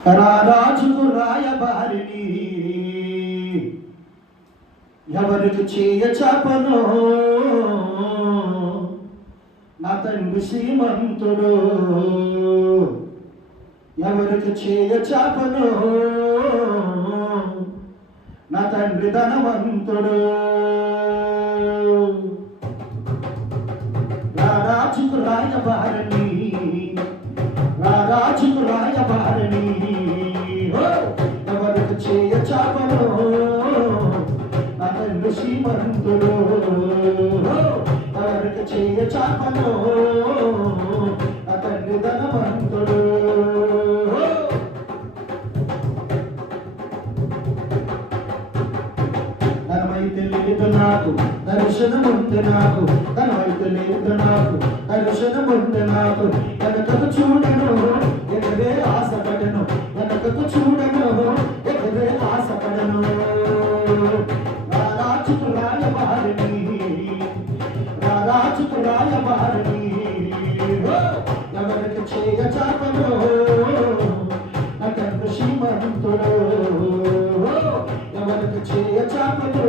రాజుకు రాయబారిని ఎవరికి చేయ చాపను నా తండ్రి శ్రీమంతుడు ఎవరికి చేయ చాపను నా తండ్రి ధనవంతుడు రాజుకు రాయబారిని రాజుకు రాయబారిని ఎవరికి చేయ చాపను నా తండ్రి శ్రీమంతుడు ఎవరికి చేయ చాపను నా తండ్రి ధనవంతుడు ధనమైతే లేదు నాకు దర్శనముంది నాకు ధనమైతే లేదు నాకు దర్శనముంది నాకు వెనకకు చూడను ఎదురే ఆశపడను వెనకకు చూడను ఎదురే ఆశపడను రాజుకు రాయబారిని రాజుకు రాయబారిని ఎవరికి చేయ చాపను నా తండ్రి శ్రీమంతుడు ఎవరికి చేయ చాపను